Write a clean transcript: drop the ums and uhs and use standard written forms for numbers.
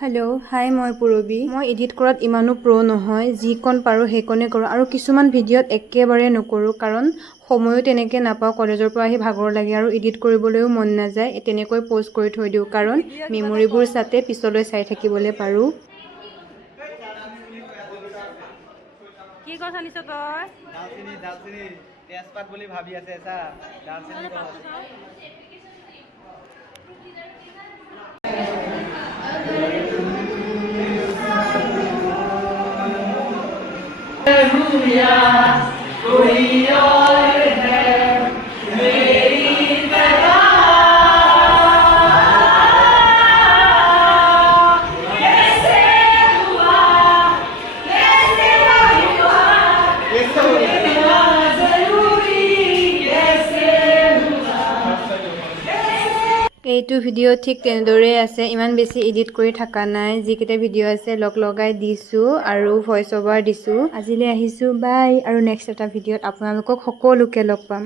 Hello' হাই, মই পূৰবী। মই edit কৰাত ইমানো প্ৰ' নহয়, যিকণ পাৰোঁ সেইকণে কৰোঁ আৰু কিছুমান ভিডিঅ'ত একেবাৰে নকৰোঁ কাৰণ সময়ো তেনেকৈ নাপাওঁ। কলেজৰ পৰা আহি ভাগৰ লাগে আৰু এডিট কৰিবলৈও মন নাযায়। তেনেকৈ প'ষ্ট কৰি থৈ দিওঁ কাৰণ মেমৰিবোৰ যাতে পিছলৈ চাই থাকিবলৈ পাৰোঁ। কি গছ আনিছ তই? দালচিনি তেজপাত বুলি ভাবি আছে চা। দালচিনি গছ। এইটো ভিডিঅ' ঠিক তেনেদৰেই আছে, ইমান বেছি এডিট কৰি থকা নাই। যিকেইটা ভিডিঅ' আছে লগাই দিছোঁ আৰু ভইচ অভাৰ দিছোঁ। আজিলৈ আহিছোঁ, বাই। আৰু নেক্সট এটা ভিডিঅ'ত আপোনালোকক সকলোকে লগ পাম।